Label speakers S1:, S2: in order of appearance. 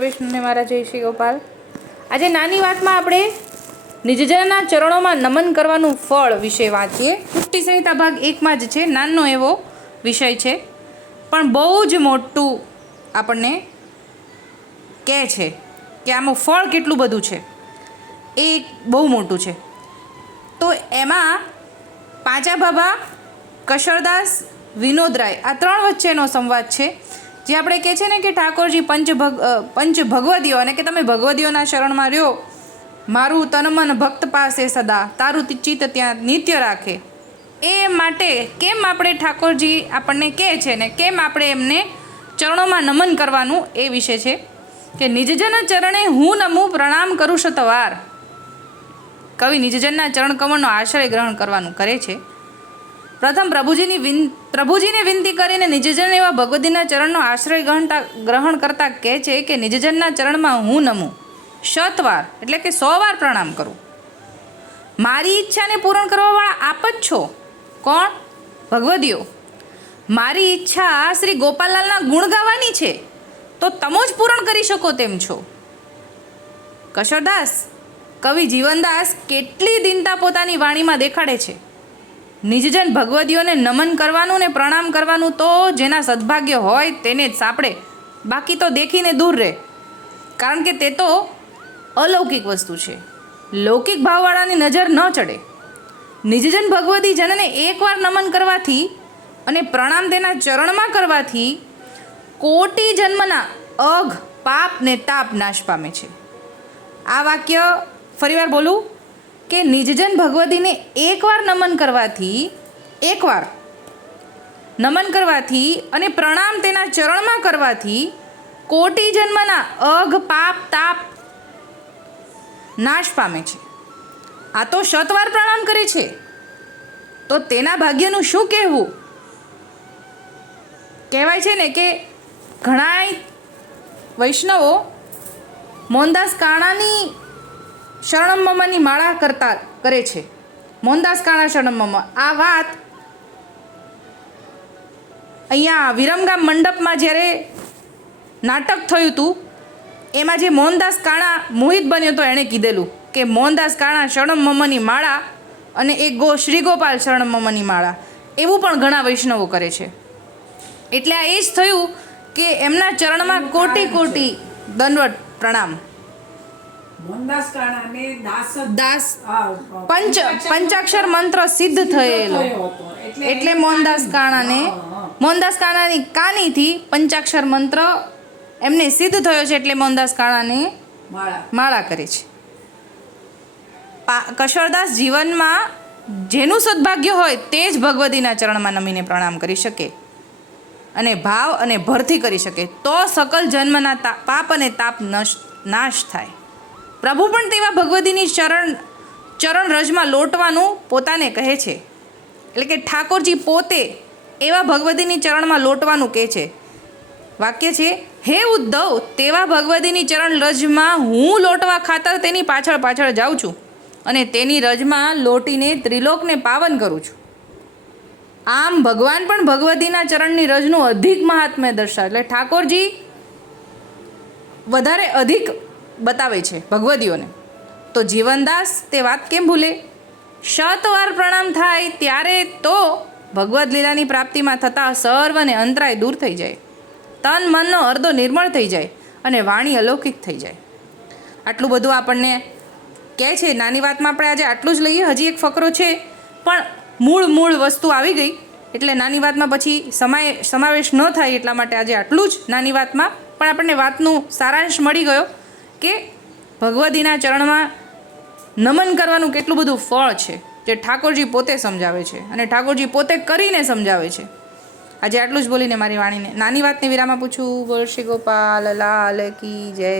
S1: વિષ્ણુને મારા જય શ્રી ગોપાલ. આજે નાની વાતમાં આપણે નિજજનના ચરણોમાં નમન કરવાનું ફળ વિશે વાંચીએ. પુષ્ટિ સંહિતા ભાગ એકમાં જ છે, નાનો એવો વિષય છે. પણ બહુ જ મોટું આપણને કહે છે કે આમાં ફળ કેટલું બધું છે. એ બહુ મોટું છે. તો એમાં પાંચા બાબા કશરદાસ વિનોદરાય આ ત્રણ વચ્ચેનો સંવાદ છે. જે આપણે કહે છે ને કે ઠાકોરજી પંચ ભગ પંચ ભગવદીઓ અને કે તમે ભગવદીઓના શરણમાં રહ્યો, મારું તન મન ભક્ત પાસે સદા, તારું ચિત્ત ત્યાં નિત્ય રાખે. એ માટે કેમ આપણે ઠાકોરજી આપણને કહે છે ને, કેમ આપણે એમને ચરણોમાં નમન કરવાનું એ વિશે છે કે નિજજન ચરણે હું નમું પ્રણામ કરું શતવાર કવિ નિજજનના ચરણ કમળનો આશ્રય ગ્રહણ કરવાનું કરે છે. પ્રથમ પ્રભુજીની વિન, પ્રભુજીને વિનંતી કરીને નિજજન એવા ભગવદીના ચરણનો આશ્રય ગ્રહણતા, ગ્રહણ કરતા કહે છે કે નિજજનના ચરણમાં હું નમું. શતવાર એટલે કે સો વાર પ્રણામ કરું. મારી ઈચ્છાને પૂરણ કરવાવાળા આપ જ છો? કોણ? ભગવદીઓ. મારી ઈચ્છા શ્રી ગોપાલલાલના ગુણ ગાવાની છે. તો તમો જ પૂરણ કરી શકો તેમ છો. કશોરદાસ, કવિ જીવનદાસ કેટલી દિનતા પોતાની વાણીમાં દેખાડે છે? નિજજન ભગવદીઓને નમન કરવાનું ને પ્રણામ કરવાનું તો જેના સદભાગ્ય હોય તેને જ સાંપડે. બાકી તો દેખીને દૂર રહે. કારણ કે તે તો અલૌકિક વસ્તુ છે. લૌકિક ભાવવાળાની નજર ન ચડે. નિજજન ભગવતી જનને એકવાર નમન કરવાથી અને પ્રણામ તેના ચરણમાં કરવાથી કોટી જન્મના અઘ, પાપ ને તાપ નાશ પામે છે. આ વાક્ય ફરીવાર બોલું. કે નિજજન ભગવતીને એકવાર નમન કરવાથી, એકવાર નમન કરવાથી અને પ્રણામ તેના ચરણમાં કરવાથી કોટી જન્મના અઘ, પાપ, તાપ નાશ પામે છે. આ તો શતવાર પ્રણામ કરે છે. તો તેના ભાગ્યનું શું કહેવું? કહેવાય છે ને કે ઘણાય વૈષ્ણવો મોહનદાસ કાણાની શરણમ મમ્માની માળા કરતા કરે છે. મોહનદાસ કાણા શરણમ મમ્મા આ વાત અહીંયા વિરમગામ મંડપમાં જ્યારે નાટક થયું હતું એમાં જે મોહનદાસ કાણા મોહિત બન્યો તો એણે કીધેલું કે મોહનદાસ કાણા શરણમ મમ્મની માળા અને એક ગો શ્રી ગોપાલ શરણમ મમ્મની માળા. એવું પણ ઘણા વૈષ્ણવો કરે છે. એટલે આ એ જ થયું કે એમના ચરણમાં કોટી કોટી દંડવટ પ્રણામ.
S2: મોહનદાસ કાણાને દાસ
S1: દાસ પંચ પંચાક્ષર મંત્ર સિદ્ધ થયેલો એટલે મોહનદાસ કાણાને. મોહનદાસ કાણાની કાનીથી પંચાક્ષર મંત્ર એમને સિદ્ધ થયો છે એટલે મોહનદાસ કાણાને
S2: માળા
S1: કરે છે. પા કશ્વરદાસ જીવનમાં જેનું સદભાગ્ય હોય તે જ ભગવતીના ચરણમાં નમીને પ્રણામ કરી શકે. અને ભાવ અને ભરથી કરી શકે. તો સકલ જન્મના પાપ અને તાપ નશ નાશ થાય. પ્રભુ પણ તેવા ભગવતીની ચરણ ચરણ રજમાં લોટવાનું પોતાને કહે છે. એટલે કે ઠાકોરજી પોતે એવા ભગવતીની ચરણમાં લોટવાનું કહે છે. વાક્ય છે, હે ઉદ્ધવ, તેવા ભગવતીની ચરણ રજમાં હું લોટવા ખાતર તેની પાછળ પાછળ જાઉં છું અને તેની રજમાં લોટીને ત્રિલોકને પાવન કરું છું. આમ ભગવાન પણ ભગવતીના ચરણની રજનું અધિક મહાત્મ્ય દર્શાવે. એટલે ઠાકોરજી વધારે અધિક બતાવે છે ભગવદીઓને. તો જીવનદાસ તે વાત કેમ ભૂલે? શતવાર પ્રણામ થાય ત્યારે તો ભગવદ્ લીલાની પ્રાપ્તિમાં થતા સર્વને અંતરાય દૂર થઈ જાય. તન મનનો અર્ધો નિર્મળ થઈ જાય અને વાણી અલૌકિક થઈ જાય. આટલું બધું આપણને કહે છે, નાની વાતમાં આપણે આજે આટલું જ લઈએ. હજી એક ફકરો છે, પણ મૂળ મૂળ વસ્તુ આવી ગઈ. એટલે નાની વાતમાં પછી સમાય, સમાવેશ ન થાય એટલા માટે આજે આટલું જ નાની વાતમાં. પણ આપણને વાતનું સારાંશ મળી ગયો. કે ભગવતીના ચરણમાં નમન કરવાનું કેટલું બધું ફળ છે, જે ઠાકોરજી પોતે સમજાવે છે અને ઠાકોરજી પોતે કરીને સમજાવે છે. આજે આટલું જ બોલીને મારી વાણીને. નાની વાતને વિરામાં પૂછું બોલ શ્રી ગોપાલ, લાલ કી જય.